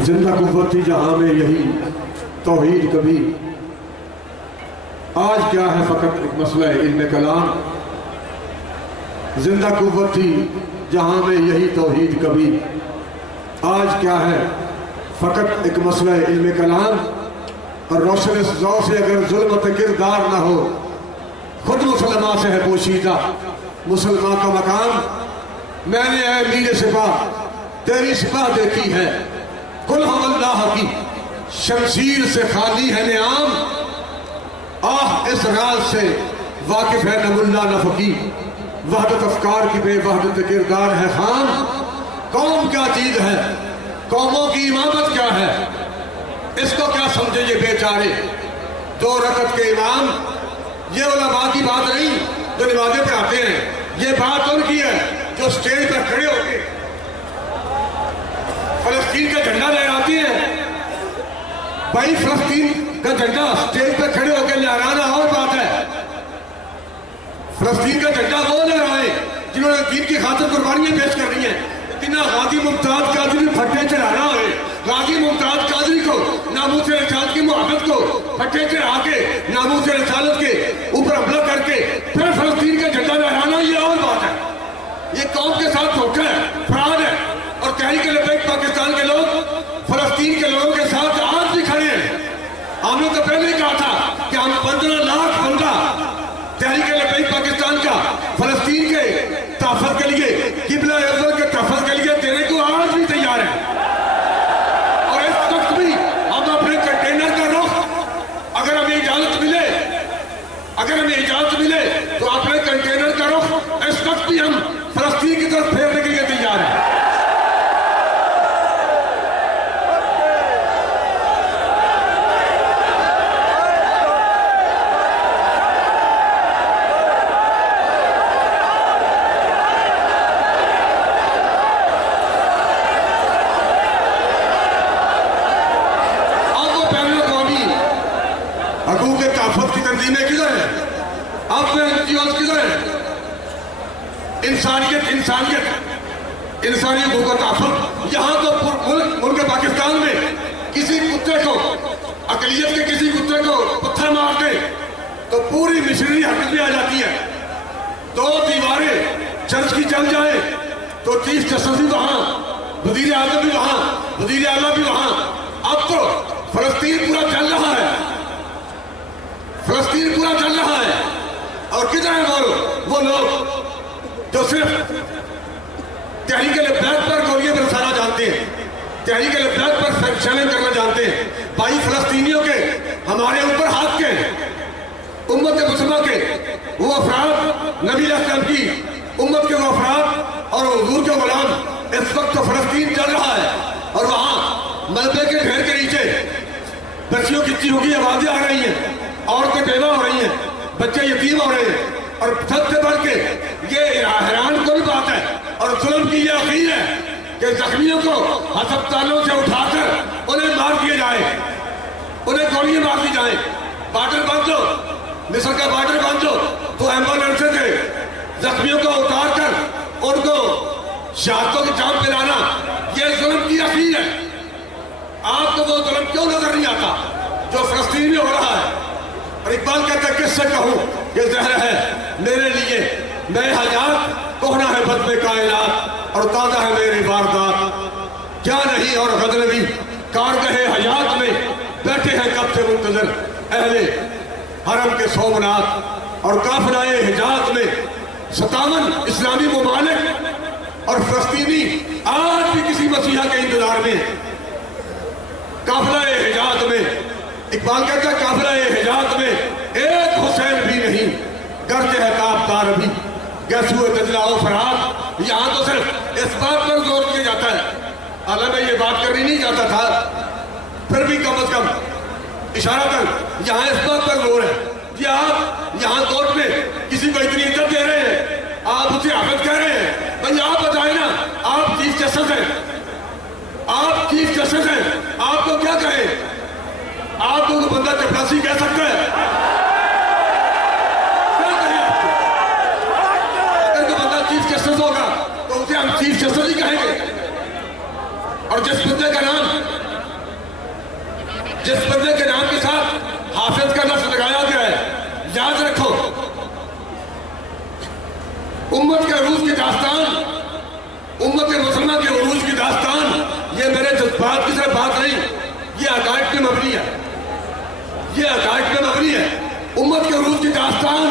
जिंदा कुव्वत थी जहां में यही तौहीद कभी, आज क्या है फकत एक मसला इल्म कलाम। जिंदा कुव्वत थी जहां में यही तौहीद कभी, आज क्या है फकत एक मसला इल्म कलाम। और रोशन ज़ौ से अगर जुल्मत किरदार ना हो, खुद मुसलमान से है पोशीदा मुसलमान का मकाम। मैंने ऐ मीर सिपाह तेरी सिपाह देखी है, कुल हम अल्लाह की शमशीर से खाली है नियाम। आह इस राज से वाकिफ है न मुल्ला न फकीर, वहदत अफकार की बेवहदत किरदार है खान। कौम क्या चीज है, कौमों की इमामत क्या है, इसको क्या समझे ये बेचारे दो रकत के इमाम। ये उलमा की बात नहीं जो नमाज़ें पे आते हैं, ये बात उनकी है जो स्टेज पर खड़े होके फलस्तीन का झंडा लहराती है। भाई फलस्तीन का झंडा स्टेज पर खड़े होकर लहराना और बात है। फलस्तीन का झंडा वो लहराए जिन्होंने दीन की खातिर कुर्बानियां पेश करनी है। इतना गाजी मुमताज कादरी फट्टे चढ़ाना है, गाजी मुमताज कादरी को नामूस रिसालत की मोहब्बत को फट्टे चढ़ा के नामूस रिसालत के ऊपर हमला करके फिर फलस्तीन का झंडा लहराना, ये और बात है। ये कौम के साथ धोखा है, फराड है। और तहरीक लब्बैक पाकिस्तान के लोग फलस्तीन के लोगों के साथ आज भी खड़े हैं। हमने तो पहले ही कहा था कि हम 15 लाख बंदा तहरीक लब्बैक पाकिस्तान का फलस्तीन के तहफ़्फ़ुज़ के लिए, किबला अज़हर के तहफ़्फ़ुज़ के लिए देने को आज भी तैयार है। और इस वक्त भी हम अपने कंटेनर का रुख, अगर हमें इजाजत मिले, अगर हमें इजाजत मिले तो अपने कंटेनर का रुख इस वक्त भी हम फलस्तीन की तरफ फेरने के लिए तैयार हैं। इंसानियत इंसानी हुकूक तहफ़्फ़ुज़ यहाँ तो मुल्क पाकिस्तान में किसी कुत्ते को, अक़लियत के किसी कुत्ते को पत्थर मार दे तो पूरी मिशनरी हरकत में आ जाती है। 2 दीवारें चर्च की चल जाए तो चीफ जस्टिस भी वहाँ, वज़ीर आज़म भी वहाँ, वज़ीर आला भी वहाँ। अब तो फलस्तीन पूरा चल रहा है, फलस्तीन पूरा चल रहा है। और किधर है वो लोग जो सिर्फ तहरीक लब्बैक पर गोलियां बरसाना जानते हैं, तहरीक लब्बैक पर चैलेंज करना जानते हैं। भाई फलस्तीनियों के हमारे ऊपर हाथ के, उम्मत मुस्लिमा के वो अफराद, नबी अलैहिस्सलाम की उम्मत के वो अफराद और हुजूर के गुलाम इस वक्त तो फलस्तीन चल रहा है। और वहाँ मलबे के ढेर के नीचे बच्चियों की चीखों आवाजें आ रही हैं, औरतें बेवा हो रही हैं, बच्चे यतीम हो रहे हैं। और सबसे बढ़ के ये हैरान कोई बात है और जुल्म की ये अखीर है कि जख्मियों को अस्पतालों से उठाकर उन्हें मार दिया जाए, उन्हें गोलियां मार दी जाए। बॉर्डर बंद हो, मिस्र का बॉर्डर बंद हो तो एम्बुलेंस से जख्मियों को उतार कर उनको शहादतों की जाम पिलाना, ये जुल्म की अखीर है। आपको वो जुल्म क्यों नजर नहीं आता जो फलस्तीन में हो रहा है? और इकबाल कहता है किससे कहूं ये जहर है मेरे लिए, मैं हयात कोहना है बदबे कायनात। और ताज़ा है मेरी वारदात। क्या नहीं और गजनवी कारगहे हयात में बैठे हैं कब से मुंतजर अहले हरम के सोमनाथ और काफिलाए हिजाज में 57 इस्लामी मुमालिक और फलस्तीनी आज भी किसी मसीहा के इंतजार में। काफिलाए हिजाज में इकबाल कहता है काफिलाए हिजाज में एक हुसैन भी नहीं, गर्ज है ताबदार भी गैसुए तजलाओ फरात। यहाँ तो सिर्फ इस बात पर जोर दिया जाता है, हालांकि मैं ये बात करनी नहीं चाहता था, फिर भी कम से कम इशारा कर यहाँ इस बात पर जोर है कि आप यहाँ कोर्ट में किसी को इतनी इज्जत दे रहे हैं, आप उसे हाफिज कह रहे हैं। भाई आप बताए ना, आप चीफ जस्टिस हैं, आप चीफ जस्टिस हैं, आपको क्या कहें? आपको तो बंदा चपरासी कह सकता है, क्या कहें आपको? अगर तो बंदा चीफ जस्टिस होगा तो उसे हम चीफ जस्टिस ही कहेंगे। और जिस बंदे के नाम के साथ हाफिज का लफ्ज लगाया गया है, याद रखो उम्मत के अरूज की दास्तान, उम्मत मुसलमान के अरूज की दास्तान, ये मेरे जज्बात की सिर्फ बात नहीं, ये अकायद पे मबनी है, ये अकायद पे मबनी है। उम्मत के अरूज की दास्तान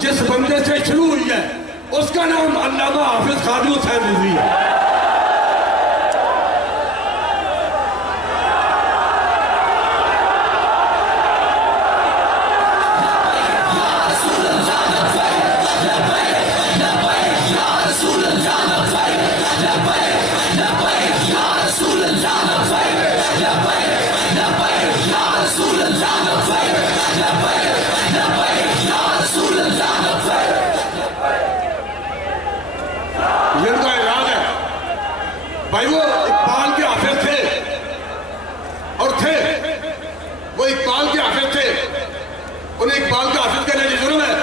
जिस बंदे से शुरू हुई है उसका नाम अल्लामा हाफिज खादिम हुसैन रिजवी है। भाई वो इकबाल के हाफिज थे और थे, वो इकबाल के हाफिज थे, उन्हें इकबाल के हाफिज कहने की जुर्म है।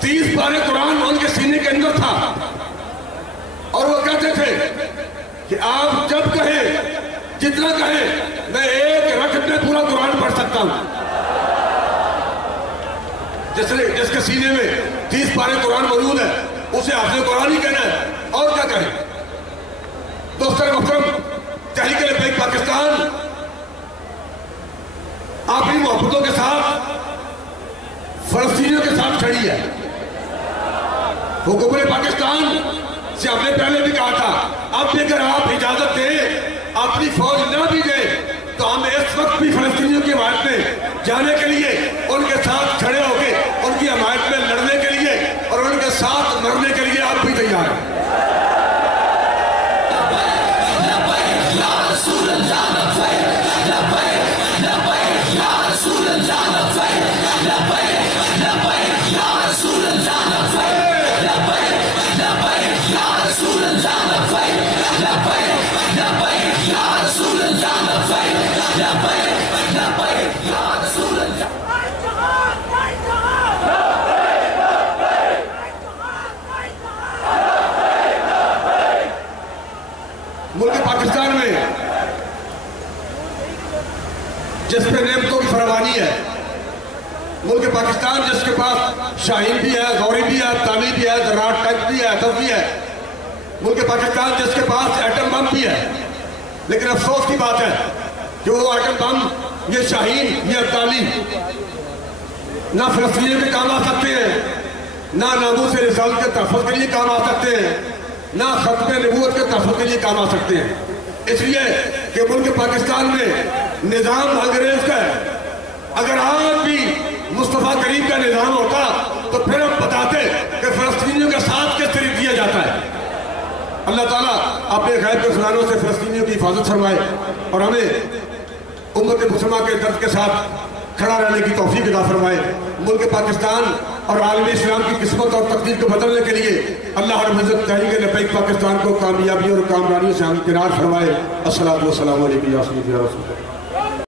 30 पारे कुरान उनके सीने के अंदर था और वो कहते थे कि आप जब कहें, जितना कहें, मैं एक रकत में पूरा कुरान पढ़ सकता हूं। जिसके सीने में 30 पारे कुरान मौजूद है उसे हाफिज कुरान ही कहना है, और क्या कहें? दोस्तों मोहतरम, तहरीक पाकिस्तान अपनी मोहब्बतों के साथ फलस्तीनियों के साथ खड़ी है। हुकूमत पाकिस्तान से हमने पहले भी कहा था, अब भी अगर आप इजाजत दें, अपनी फौज न भी दे, तो हम इस वक्त भी फलस्तीनियों की हमायत में जाने के लिए, उनके साथ खड़े होकर उनकी हमायत में लड़ने के लिए और उनके साथ मरने के लिए आप भी तैयार हैं। मुल्क पाकिस्तान में जिस पे नेमतों की फरावानी है, मुल्क पाकिस्तान जिसके पास शाहीन भी है, गौरी भी है, ताली भी है, दराट टैंक भी है, हदफ भी है, मुल्क पाकिस्तान जिसके पास एटम बम भी है। लेकिन अफसोस की बात है कि वो एटम बम, ये शाहीन, ये ताली ना फलस्तीनियों के काम आ सकते हैं, ना नामूस रिसालत के तहफ़्फ़ुज़ के लिए काम आ सकते हैं, ना खत्म नबूवत के तहफ़्फ़ुज़ के लिए काम आ सकते हैं। इसलिए कि मुल्क पाकिस्तान में निज़ाम अंग्रेज का है। अगर आज भी मुस्तफ़ा करीम का निज़ाम होता तो फिर हम बताते कि फलस्तीनियों के साथ किस तरह दिया जाता है। अल्लाह ताला अपने गैब के फलानों से फलस्तीनियों की हिफाजत फरमाए और हमें उम्मत मुसलमान के दर्द के साथ खड़ा रहने की तौफीक अता फरमाए। मुल्क पाकिस्तान और आलमी इस्लाम की किस्मत और तकदीर को बदलने के लिए अल्लाह रब्बुल इज़्ज़त तहरीक लबैक पाकिस्तान को कामयाबी और कामरानी से हमकिनार फरमाए। अस्सलातु वस्सलामु अलैकुम या रसूल अल्लाह।